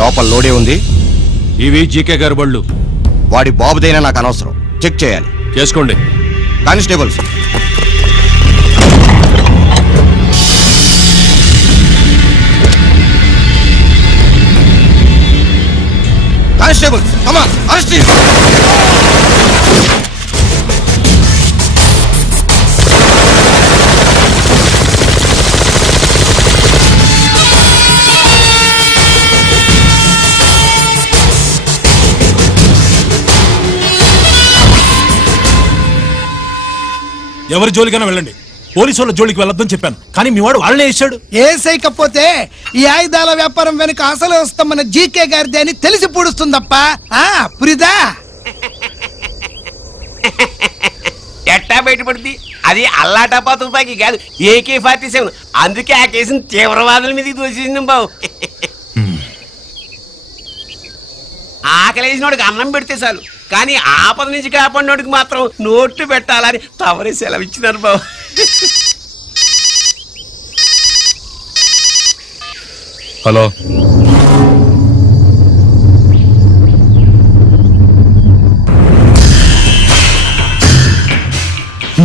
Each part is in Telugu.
లోపల లోడే ఉంది. ఇవి జీకే గారి బళ్ళు. వాడి బాబుదైనా నాకు అనవసరం. చెక్ చేయాలి. చేసుకోండి. Constables, constables, come on, arrest him. ఎవరి జోలికైనా వెళ్ళండి, పోలీసు వాళ్ళ జోలికి వెళ్ళొద్దని చెప్పాను, కానీ మీ వాడు వాళ్ళనే వేసాడు. ఏసైకపోతే ఈ ఆయుధాల వ్యాపారం వెనుక అసలు వస్తామన్న జీకే గారిది అని తెలిసి పూడుస్తుందప్ప. పురిదా ఎట్టా బయటపడుద్ది? అది అల్లాటపా తుపాకి కాదు, AK-47. అందుకే ఆ కేసుని తీవ్రవాదుల మీదకి దోషింది బాబు. ఆకలేసినోడికి అన్నం పెడితే చాలు, కానీ ఆపద నుంచి కాపాడినోడికి మాత్రం నోట్లు పెట్టాలని తవరే సెలవు ఇచ్చినారు బాబు. హలో,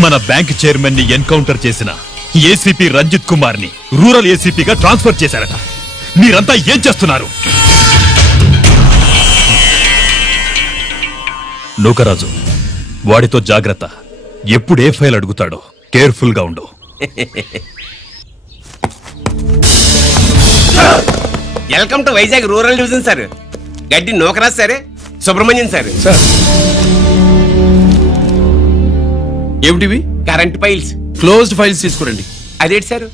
మన బ్యాంక్ చైర్మన్ ని ఎన్కౌంటర్ చేసిన ఏసీపీ రంజిత్ కుమార్ ని రూరల్ ఏసీపీగా ట్రాన్స్ఫర్ చేశారట. మీరంతా ఏం చేస్తున్నారు? నూకరాజు, వాడితో జాగ్రత్త. ఎప్పుడు ఏ ఫైల్ అడుగుతాడో కేర్ఫుల్ గా ఉండు. Welcome to Vizag rural division sir. Gaddi Nookaraj sir, Subrahmanyam sir. ఏమిటివి? Current files. క్లోజ్డ్ ఫైల్స్ తీసుకురండి. అదేంటి సార్,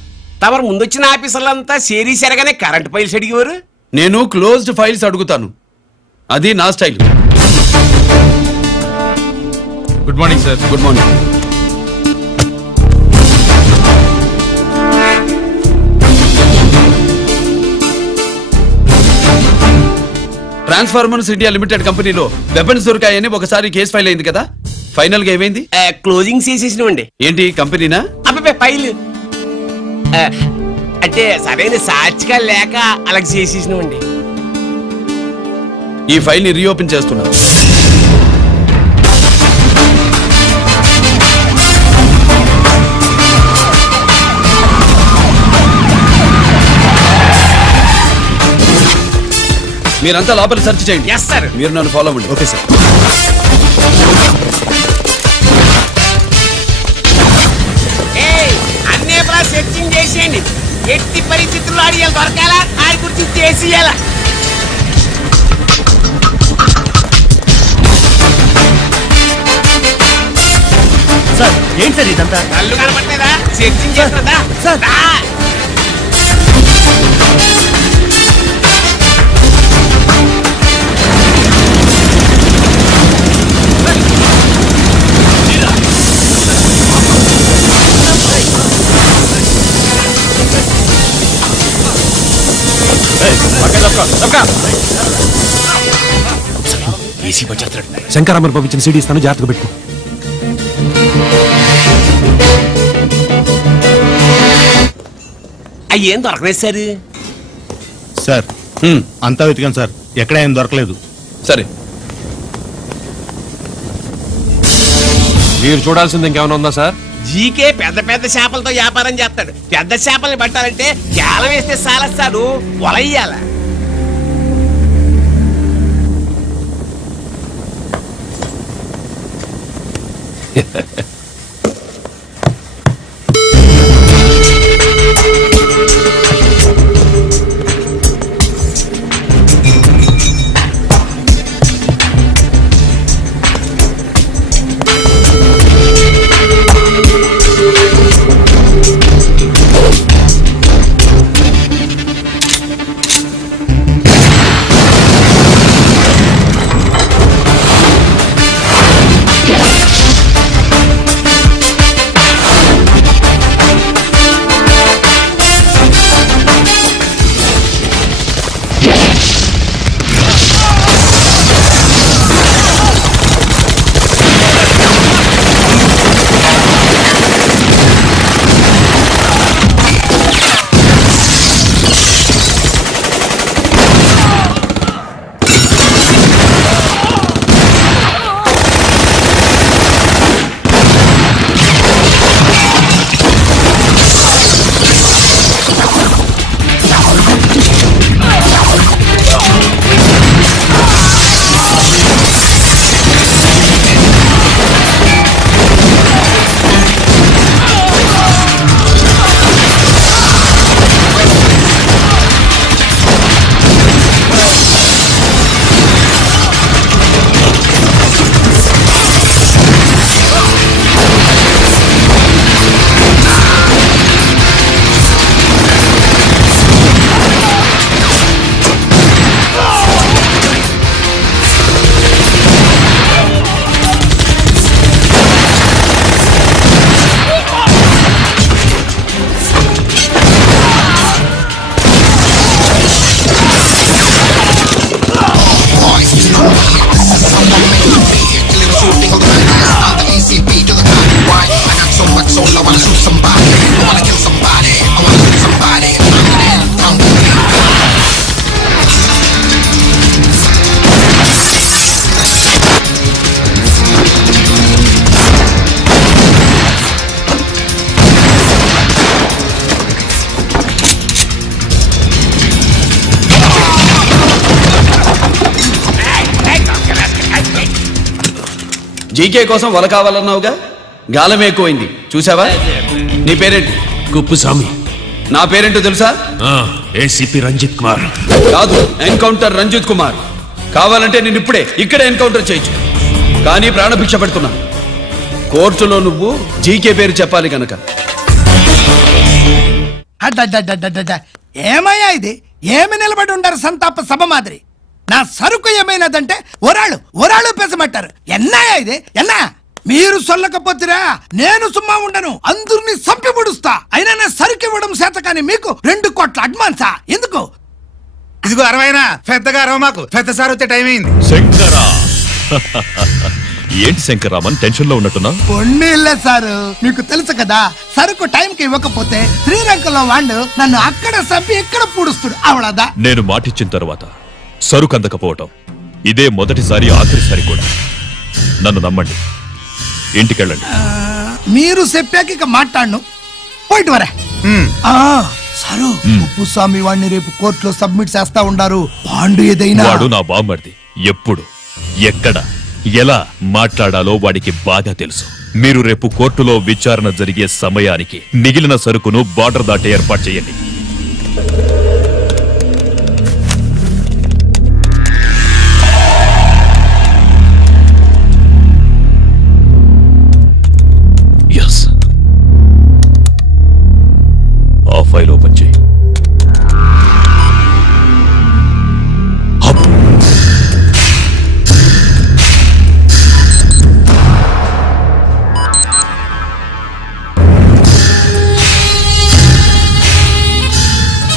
తమరు ముందొచ్చిన ఆఫీసర్లంతా సేరీసరగానే కరెంట్ ఫైల్స్ అడిగేవారు. నేను క్లోజ్డ్ ఫైల్స్ అడుగుతాను, అది నా style. Good morning sir. Good morning. Transformers India limited కంపెనీలో వెపన్స్ దొరికాయని ఒకసారి కేసు ఫైల్ అయింది కదా, ఫైనల్ గా ఏమైంది? క్లోజింగ్ చేసేసినవండి. ఏంటి కంపెనీనా? అబ్బాయి ఫైల్ అంటే సరైన సాక్షిగా లేక అలాగే చేసేసినవండి. ఈ ఫైల్ ని రీఓపెన్ చేస్తున్నా. మీరంతా లోపల సెర్చ్ చేయండి. Yes sir. మీరు నన్ను ఫాలో అవ్వండి. Okay sir. అన్నే సెర్చింగ్ చేసేయండి. ఎట్టి పరిస్థితుల్లో ఆడియాలు దొరకాలా, ఆడి గురించి చేసేయాలా. సార్ ఏంటి సార్ ఇదంతా? కళ్ళు కనపడలేదా? సెర్చింగ్ చేస్తుందా సార్? శంకరామని పంపించిన సీడీ ఇస్తాను, జాగ్రత్తగా పెట్టుకో. అయ్యేం దొరకలేదు సార్. సార్ అంతా వెతికాను సార్, ఎక్కడ ఏం దొరకలేదు. సరే, మీరు చూడాల్సింది ఇంకేమైనా ఉందా సార్? జీకే పెద్ద పెద్ద చేపలతో వ్యాపారం చేస్తాడు. పెద్ద చేపల్ని పట్టాలంటే కేలం వేస్తే సాలస్తాడు, వలయ్యాల. జీకే కోసం వల కావాలన్నావుగా, గాలం ఎక్కువైంది చూసావా? నీ పేరేంటి? కుప్పుస్వామి. నా పేరేంటో తెలుసా? ఏసీపీ రంజిత్ కుమార్. కాదు, ఎన్కౌంటర్ రంజిత్ కుమార్. కావాలంటే నేను ఇప్పుడే ఇక్కడే ఎన్కౌంటర్ చేయొచ్చు, కానీ ప్రాణభిక్ష పెడుతున్నా. కోర్టులో నువ్వు జీకే పేరు చెప్పాలి కనుక. ఏమయ్యా ఇది? ఏమి నిలబడి ఉండరు సంతాప సభ మాదిరి? నా సరుకు ఏమైనదంటే ఒరాళ్ళు పెసమట్టారు. ఎన్నాయా ఇది? ఎన్నా మీరు సొల్లకపోతురా నేను సుమ్మా ఉండను, అందరిని సంపి పొడుస్తా. అయినా నా సరుకు ఇవ్వడం చేత కానీ మీకు 2 కోట్ల అడ్వాన్సా? ఎందుకు? ఇదిగో 60 పెద్దగా అరవ, మాకు పెద్ద సార్ వచ్చే టైం అయింది. శంకరా ఏంటి శంకరామన్ టెన్షన్ లో ఉన్నట్టున్నా? పొన్నీళ్ళే సారు, మీకు తెలుసు కదా, సరుకు టైంకి ఇవ్వకపోతే శ్రీలంకలో వాడు నన్ను అక్కడ సంపి ఇక్కడ పూడుస్తుడు. అవడదా? నేను మాటిచ్చిన తర్వాత సరుకు అందకపోవటం ఇదే మొదటిసారి, ఆఖరిసారి కూడా. నన్ను నమ్మండి, ఇంటికెళ్ళండి. మీరు చెప్పాక ఇక మాట్లాడను. పోయిట్ వరే. సారు, ఉప్పుస్వామి వాడిని రేపు కోర్టులో సబ్మిట్ చేస్తా ఉండారు. పాండు ఏదైనా వాడు నా బామ్మర్ది. ఎప్పుడు, ఎక్కడ, ఎలా మాట్లాడాలో వాడికి బాగా తెలుసు. మీరు రేపు కోర్టులో విచారణ జరిగే సమయానికి మిగిలిన సరుకును బార్డర్ దాటే ఏర్పాటు చేయండి. ఆ ఫైల్ ఓపెన్ చేయి.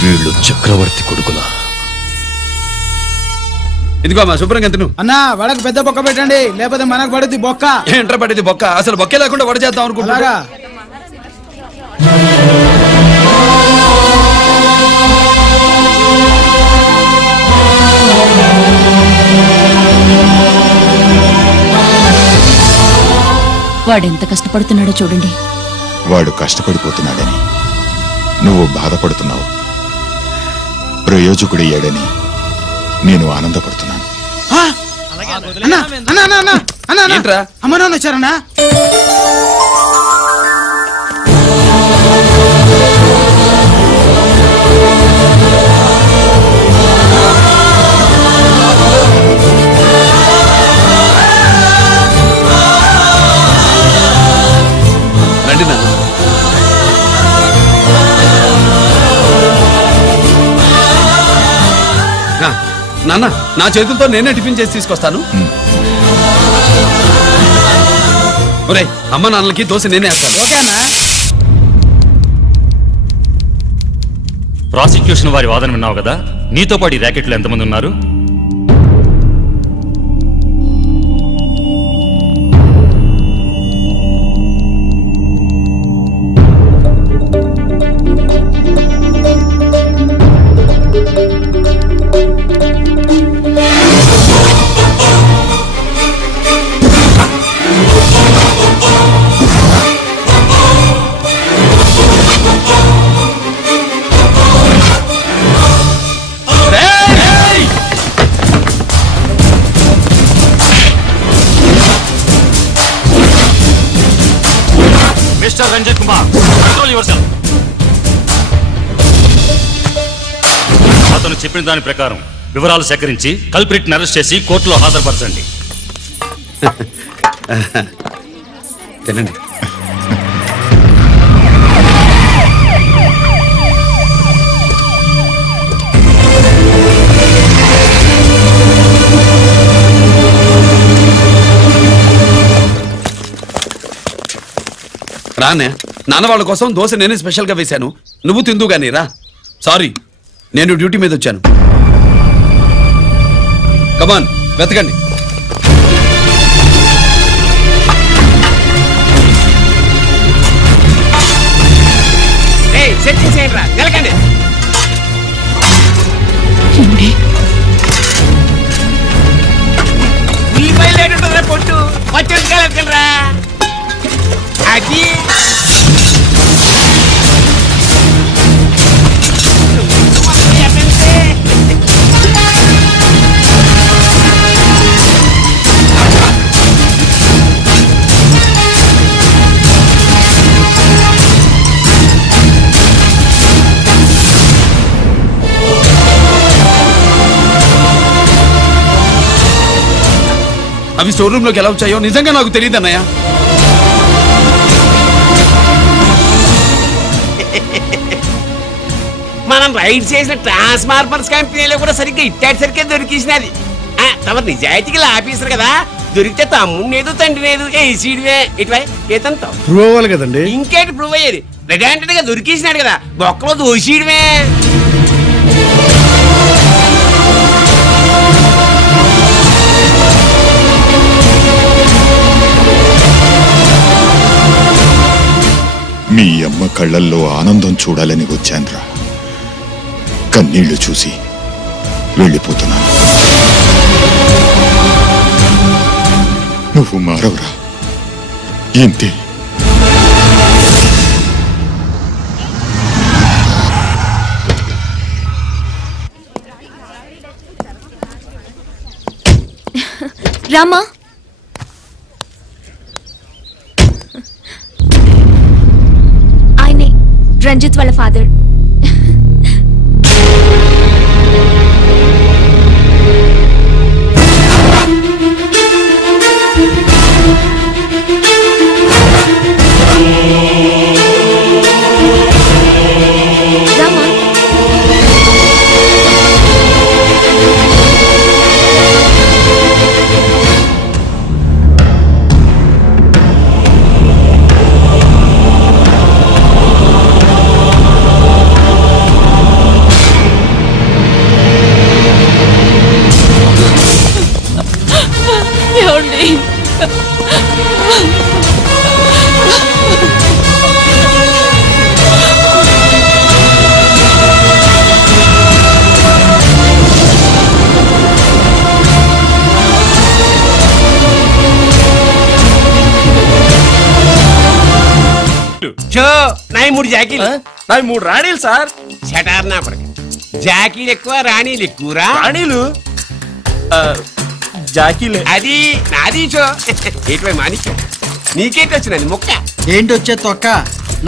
వీళ్ళు చక్రవర్తి కొడుకులా? ఇదిగో మా శుభ్రంగా తిను. అన్నా వడకు పెద్ద బొక్క పెట్టండి, లేకపోతే మనకు పడుద్ది బొక్క. ఏంట్రా పడేది బొక్క? అసలు బొక్కే లేకుండా వడ చేద్దాం అనుకుంటున్నారా? వాడెంత కష్టపడుతున్నాడో చూడండి. వాడు కష్టపడిపోతున్నాడని నువ్వు బాధపడుతున్నావు, ప్రయోజకుడయ్యాడని నేను ఆనందపడుతున్నాను. అమ్మ నాన్న వచ్చారన్నా? రండి నాన్న. నాన్న, నా చేతులతో నేనే టిఫిన్ చేసి తీసుకొస్తాను. ఒరే, అమ్మ నాన్నలకి దోశ నేనే వేస్తాను. ఓకేనా? ప్రాసిక్యూషన్ వారి వాదన విన్నావు కదా, నీతో పాటు ఈ ర్యాకెట్లో ఎంతమంది ఉన్నారు? Mister Ranjith Kumar, control yourself. అతను చెప్పిన దాని ప్రకారం వివరాలు సేకరించి కల్ప్రిట్ అరెస్ట్ చేసి కోర్టులో హాజరుపరచండి. తినండి. రానే, నాన్న వాళ్ళ కోసం దోశ నేనే స్పెషల్ గా వేశాను, నువ్వు తిందు గానీ రా. సారీ, నేను డ్యూటీ మీద వచ్చాను. కమాన్, వెతకండి. నిలకండి. ఉల్లిపాయలు ఏంటుంటుందిరా పొట్టు, పచ్చిమిరపకాయలు అది అవి స్టోర్ రూమ్ లోకి ఎలా వచ్చాయో నిజంగా నాకు తెలియదు అన్నయ్య. మనం రైడ్ చేసిన ట్రాన్స్ఫార్మర్స్ కంపెనీలో కూడా సరిగ్గా ఇట్టాడు దొరికేసినది. తమ నిజాయితీగా ఆఫీసర్ కదా, దొరికితే తమ్ముడు తండ్రి లేదు ఏసీడివే ఇటువై ఏతంతో ప్రూవ్ అవ్వాలి కదండి. ఇంకేంటి ప్రూవ్ అయ్యేది? రెడ్ హ్యాండెడ్ గా దొరికేసినాడు కదా, బొక్కలో దోషిడమే. మీ అమ్మ కళ్ళల్లో ఆనందం చూడాలని వచ్చాన్రా. కన్నీళ్లు చూసి వెళ్ళిపోతున్నాను. నువ్వు మారవురా, ఇంతే. రామా, ఆయనే రంజిత్ వాళ్ళ ఫాదర్. రామా, నాయి 3 జాకీలు, నాయి 3 రాణీలు సార్. షటార్ నా పడక. జాకీలు ఎక్కువ రాణీలు ఎక్కువరా? రాణీలు జాకీలే. అది నాది చో. ఏటివై మాణిక్యం, నీకేంటి వచ్చినది మొక్క? ఏంటి వచ్చే తొక్క?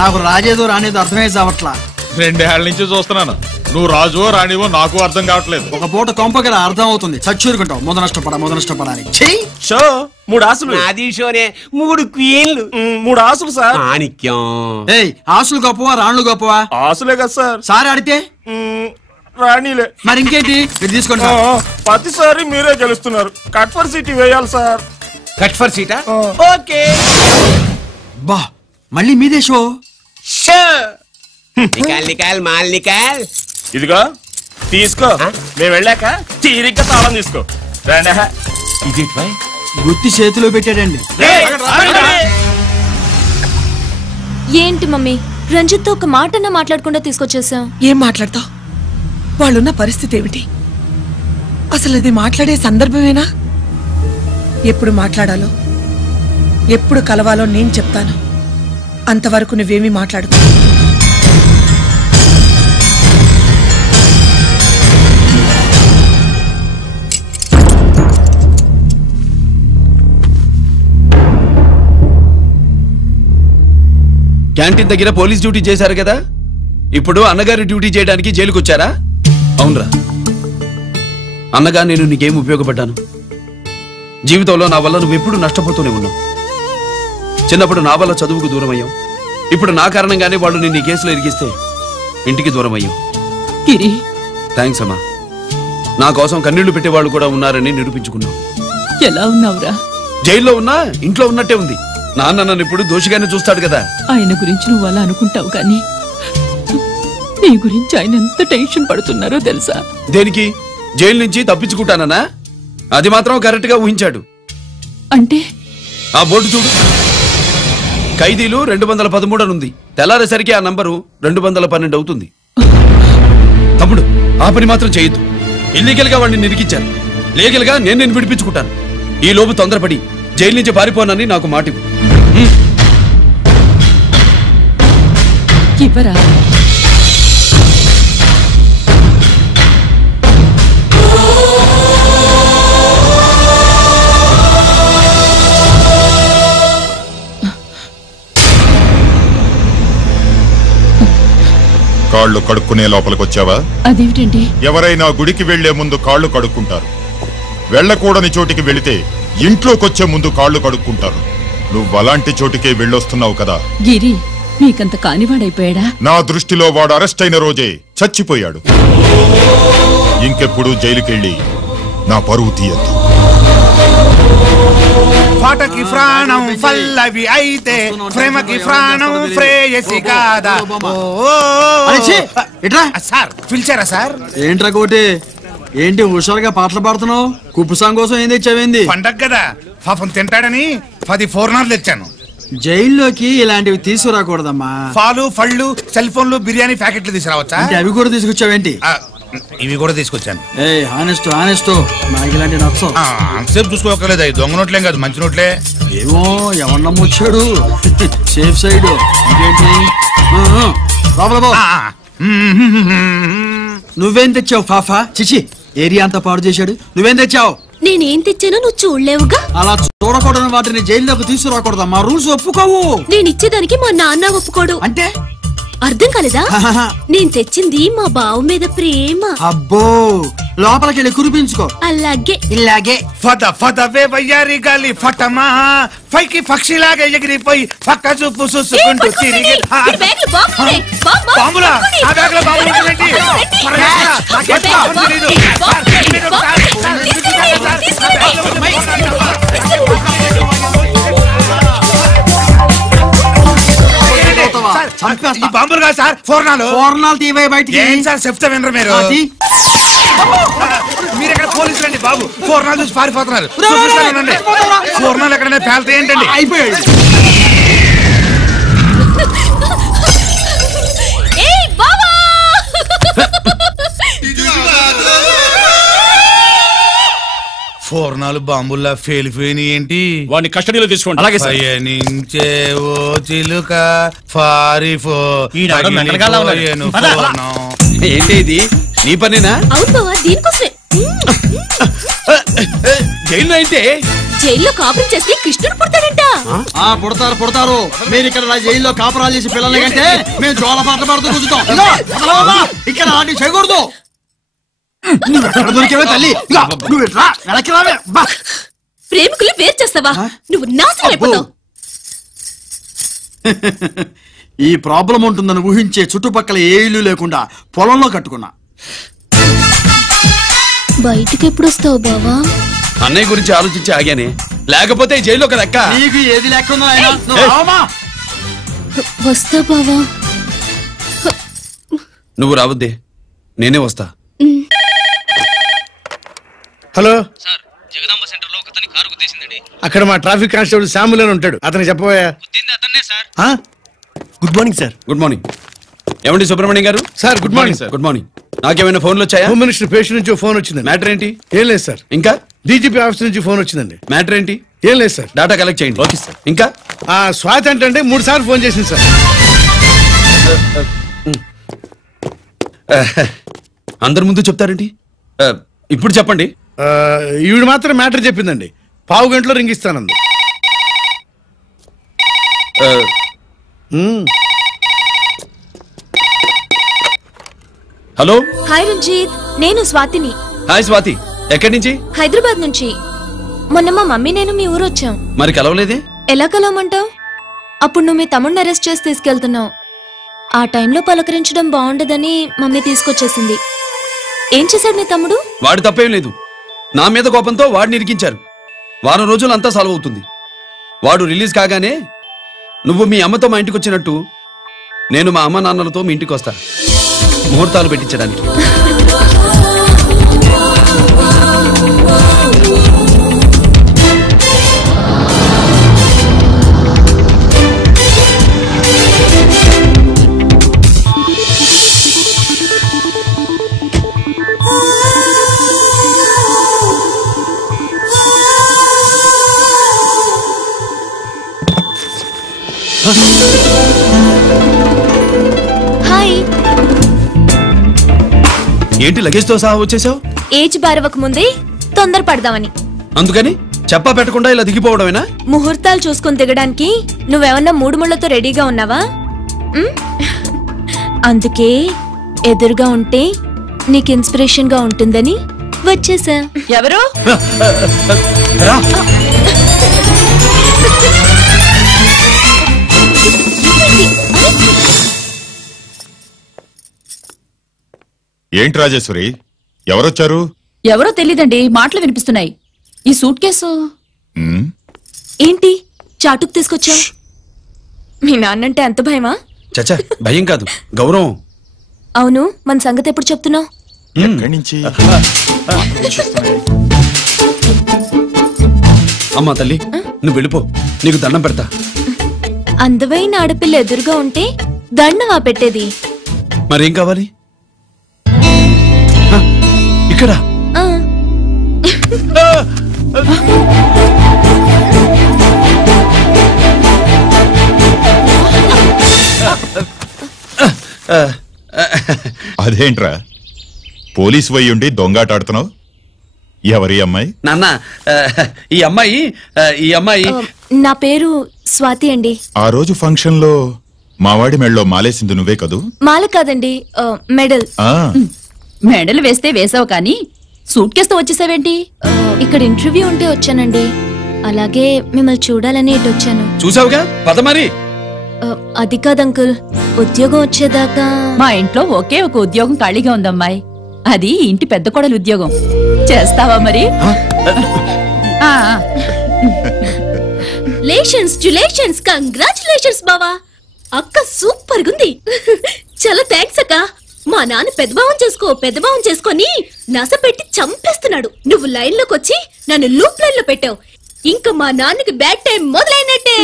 నాకు రాజేదో రానేదో అర్థమే చావట్లా. 2 ఏళ్ల నుంచి చూస్తున్నాను. నువ్వు రాజువో రాణివో నాకు అర్థం కావట్లేదు. ఒక పూట కొంపగల అర్థం అవుతుంది. చచ్చూరుకుంటావు. మొద నష్టపడాలి. 3 ఆశలు. నాది షోనే 3 క్వీన్లు. 3 ఆశలు సార్. మాణిక్యం, ఏయ్, ఆశలు గొప్పవా రాణులు గొప్పవా? ఆశలే కదా సార్. సార్ ఆడితే రాణీలే. మరి ఇంకేంటి? మీరు తీసుకోండి. ప్రతిసారి మీరే గెలుస్తున్నారు. కట్ ఫర్ సిటీ వేయాలి సార్. కట్ ఫర్ సీటా? ఓకే. బా, మళ్ళీ మీదే షో. నికాల్ నికాల్ మాల్ నికాల్. ఇదిగో తీసుకో. మేము వెళ్ళాక తీరిగ్గా తాళం తీసుకో. ఇది గుత్తి చేతిలో పెట్టాడండి. ఏంటి మమ్మీ, రంజిత్ తో ఒక మాటన్నా మాట్లాడకుండా తీసుకొచ్చేసాం. ఏం మాట్లాడతావు? వాళ్ళున్న పరిస్థితి ఏమిటి? అసలు అది మాట్లాడే సందర్భమేనా? ఎప్పుడు మాట్లాడాలో, ఎప్పుడు కలవాలో నేను చెప్తాను. అంతవరకు నువ్వేమీ మాట్లాడుకో. క్యాంటీన్ దగ్గర పోలీస్ డ్యూటీ చేశారు కదా, ఇప్పుడు అన్నగారి డ్యూటీ చేయడానికి జైలుకి వచ్చారా? అవునరా, అన్నగా నేను నీకేం ఉపయోగపడ్డాను? జీవితంలో నా వల్ల నువ్వు ఎప్పుడు నష్టపోతూనే ఉన్నావు. చిన్నప్పుడు నా వల్ల చదువుకు దూరం అయ్యావు. ఇప్పుడు నా కారణంగానే వాళ్ళు నిన్ను ఈ కేసులో ఇరిగిస్తే ఇంటికి దూరం అయ్యావు. థ్యాంక్స్ అమ్మా. నా కోసం కన్నీళ్లు పెట్టేవాళ్ళు కూడా ఉన్నారని నిరూపించుకున్నావు. ఎలా ఉన్నావురా? జైల్లో ఉన్నా ఇంట్లో ఉన్నట్టే ఉంది. నాన్న నన్ను ఇప్పుడు దోషిగానే చూస్తాడు కదా. ఆయన గురించి నువ్వు అలా అనుకుంటావు, కానీ నీ గురించి ఆయన ఎంత టెన్షన్ పడుతున్నారో తెలుసా? దేనికి? జైలు నుంచి తప్పించుకుంటానన్నా? అది మాత్రం కరెక్ట్ గా ఊహించాడు. అంటే ఆ బోర్డు చూడు, ఖైదీలు 213 అనుంది. తెల్లారేసరికి ఆ నంబరు 212 అవుతుంది. తమ్ముడు, ఆ పని మాత్రం చేయొద్దు. ఇల్లీగల్ గా వాడిని నిరికించారు. లీగల్ గా నేను విడిపించుకుంటాను. ఈ లోపు తొందరపడి జైలు నుంచి పారిపోనని నాకు మాట ఇవ్వు. ఇవ్వరా? కాళ్ళు కడుక్కునే లోపలికొచ్చావా? అదేమిటండి? ఎవరైనా గుడికి వెళ్లే ముందు కాళ్ళు కడుక్కుంటారు. వెళ్ళకూడని చోటికి వెళితే ఇంట్లోకొచ్చే ముందు కాళ్ళు కడుక్కుంటారు. నువ్వు అలాంటి చోటికే వెళ్ళొస్తున్నావు కదా. గిరి నీకంత కానివాడైపోయాడా? నా దృష్టిలో వాడు అరెస్ట్ అయిన రోజే చచ్చిపోయాడు. ఇంకెప్పుడు జైలుకెళ్ళి నా పరువు తీయద్దు. పాటకి ప్రాణం పల్లవి అయితే ప్రేమకి ప్రాణం ప్రేయసి కాదా. సార్ పిలిచారా సార్? ఏంట్రా కోటి, ఏంటి హుషారుగా పాటలు పాడుతున్నావు? కుప్పుసాంగ్ కోసం ఏం తెచ్చావేంది? పండగ కదా, పాపం తింటాడని 10 పూర్ణాలు తెచ్చాను. జైల్లోకి ఇలాంటివి తీసుకురాకూడదమ్మా. పాలు పళ్ళు సెల్ ఫోన్లు బిర్యానీ ప్యాకెట్లు తీసుకురావచ్చా? అవి కూడా తీసుకొచ్చావేంటి? ఇవి కూడా తీసుకొచ్చాను. హానెస్ట్ నాకు ఇలాంటి నచ్చవు. సేపు చూసుకోకలేదు, అవి దొంగ నోట్లేం కాదు, మంచి నోట్లే. ఏమో ఎవరు నమ్మొచ్చాడు. Safe side. ఇంకేంటి నువ్వేం తెచ్చావు ఫాఫా? చిచి, ఏరియా అంతా పాడు చేశాడు. నువ్వేం తెచ్చావు? నేనేం తెచ్చానో నువ్వు చూడలేవుగా. అలా చూడకూడని వాటిని జైల్లోకి తీసుకురాకూడదా? మా రూల్స్ ఒప్పుకోవు. నేను ఇచ్చేదానికి మా నాన్న ఒప్పుకోడు. అంటే అర్థం కాలేదా? నేను తెచ్చింది మా బావు మీద ప్రేమ. అబ్బో, లోపలికి వెళ్ళి కురిపించుకో. అలాగే ఇలాగే ఫద ఫదవే వయ్యారి గాలి ఫటమా పైకి పక్షిలాగా ఎగిరిపోయి పక్క చూపు చూసుకుంటూ తిరిగి. బాంబులా? ఆ బ్యాగ్ లో బాంబులు ఉంటాయండి. బాంబులు కాదు సార్, పూర్ణాలు. తీవే బయటికి. ఏం సార్ చెప్తా వినరు మీరు? మీరు ఎక్కడ పోలీసులు అండి బాబు, పూర్ణాలు చూసి పారిపోతున్నారు. పూర్ణాలు ఎక్కడైనా పేల్తాయి ఏంటండి? అయిపోయాడు. పూర్ణాలు బాంబుల్లా ఫెయిలిపోయినాయి ఏంటి? వాడిని కస్టడీలో తీసుకోండి. అలాగే సార్. పయనించే ఓ చిలుక పారిపో. ఏంటి ఇది? నీ పనేనా? అవును బావా, దీనికోసమే. జైల్లో అయితే జైల్లో కాపురం చేస్తే కృష్ణుడు పుడతాడంట. పుడతారు. మీరు ఇక్కడ జైల్లో కాపురాలు చేసి పిల్లల కంటే మేము జోల పాటలు పాడుతూ కూర్చుంటాం. ఇక్కడ అలాంటివి చేయకూడదు. దొరికేవే తల్లి. ప్రేమికులు వేరు చేస్తావా? నువ్వు నాశనం అయిపోతావు. ఈ ప్రాబ్లం ఉంటుందని ఊహించే చుట్టుపక్కల ఏ ఇల్లు లేకుండా పొలంలో కట్టుకున్నా. బయటికి ఎప్పుడు వస్తావు బావా? అన్నయ్య గురించి ఆలోచించి ఆగానే, లేకపోతే జైల్లో ఒక లెక్క. నీకు ఏది లెక్క ఉందో వస్తా బావా. నువ్వు రావద్దే, నేనే వస్తా. హలో అక్కడ మా ట్రాఫిక్ కానిస్టేబుల్ శామ్యుల్ అని ఉంటాడు, అతను చెప్పబోయా. Good morning sir. Good morning. ఏమండి సుబ్రహ్మణ్యం గారు? Sir good morning sir. Good morning. నాకేమైనా ఫోన్లు వచ్చాయా? హోమ్ మినిస్టర్ పేషెంట్ నుంచి ఫోన్ వచ్చింది. మ్యాటర్ ఏంటి? ఏం లేదు సార్. ఇంకా డీజీపీ ఆఫీస్ నుంచి ఫోన్ వచ్చిందండి. మ్యాటర్ ఏంటి? ఏం లేదు సార్. డేటా కలెక్ట్ చేయండి. Okay sir. ఇంకా స్వాతి అంటే 3 సార్లు ఫోన్ చేసింది సార్. అందరి ముందు చెప్తారేంటి? ఇప్పుడు చెప్పండి. ఈవిడ మాత్రం మ్యాటర్ చెప్పిందండి. పావు గంటలో రింగ్ ఇస్తానంది. హలో. హాయ్ రంజిత్, నేను స్వాతిని. హాయ్ స్వాతి, ఎక్కడి నుంచి? హైదరాబాద్ నుంచి. మొన్న మా మమ్మీ నేను మీ ఊరు వచ్చాం. మరి కలవలేదే? ఎలా కలవమంటావు? అప్పుడు నువ్వు మీ తమ్ముడిని అరెస్ట్ చేసి తీసుకెళ్తున్నావు. ఆ టైంలో పలకరించడం బాగుండదని మమ్మీ తీసుకొచ్చేసింది. ఏం చేశాడు నీ తమ్ముడు? వాడి తప్పేం లేదు. నా మీద కోపంతో వాడిని ఇరికించారు. వారం రోజులు అంతా సాల్వ్ అవుతుంది. వాడు రిలీజ్ కాగానే నువ్వు మీ అమ్మతో మా ఇంటికి వచ్చినట్టు నేను మా అమ్మ నాన్నలతో మీ ఇంటికి వస్తా, ముహూర్తాలు పెట్టించడానికి. హాయ్. ఏంటి లగేజ్ తో సహా వచ్చేసావు? ఏజ్ బారవక ముందే తొందర పడదామని. అందుకని చెప్పా పెట్టకుండా ఇలా దిగిపోవడమేనా? ముహూర్తాలు చూసుకొని దిగడానికి నువ్వేమన్నా 3 ముళ్ళతో రెడీగా ఉన్నావా? అందుకే ఎదురుగా ఉంటే నీకు ఇన్స్పిరేషన్ గా ఉంటుందని వచ్చేసా. ఎవరు? రా. ఏంటి రాజేశ్వరి, ఎవరొచ్చారు? ఎవరో తెలీదండి, మాటలు వినిపిస్తున్నాయి. ఈ సూట్ కేసు ఏంటి చాటుకు తీసుకొచ్చా? మీ నాన్నంటే అంత భయమా? చచ్చా, భయం కాదు, గౌరవం. అవును, మన సంగతి ఎప్పుడు చెప్తున్నావు? ఎక్కడి నుంచి? అమ్మా తల్లి, నువ్వు వెళ్ళిపో, నీకు దండం పెడతా. అందమైన ఆడపిల్ల ఎదురుగా ఉంటే దండవా పెట్టేది? మరేం కావాలి? ఇక్కడ ఆ. అదేంట్రా పోలీసు వయ్యుండి దొంగాటాడుతున్నావు? ఎవరి అమ్మాయి? నాన్న, ఈ అమ్మాయి నా పేరు స్వాతి అండి. ఆ రోజు ఫంక్షన్ లో మావాడి మెళ్ళో మాలేసింది నువ్వే కదూ? మాల కాదండి, మెడల్. మెడల్ వేస్తే వేసావు కానీ సూట్ కేసుతో వచ్చేసావేంటి? ఇక్కడ ఇంటర్వ్యూ ఉంటే వచ్చానండి. అలాగే మిమ్మల్ని చూడాలని ఇటు వచ్చాను. చూసావుగా, పద మరి. అది కాదు అంకుల్, ఉద్యోగం వచ్చేదాకా. మా ఇంట్లో ఒకే ఒక ఉద్యోగం ఖాళీగా ఉందమ్మాయి, అది ఇంటి పెద్ద కోడలు ఉద్యోగం. చేస్తావా మరి? లేషన్స్ కంగ్రాచులేషన్స్ బావా, అక్క సూపర్ గుంది. చాలా థ్యాంక్స్ అక్క. మా నాన్న పెద్దబావం చేసుకొని నస పెట్టి చంపేస్తున్నాడు. నువ్వు లైన్ లోకి వచ్చి నన్ను లూప్ లైన్ లో పెట్టావు. ఇంకా మా నాన్నకి బ్యాడ్ టైం మొదలైనట్టే.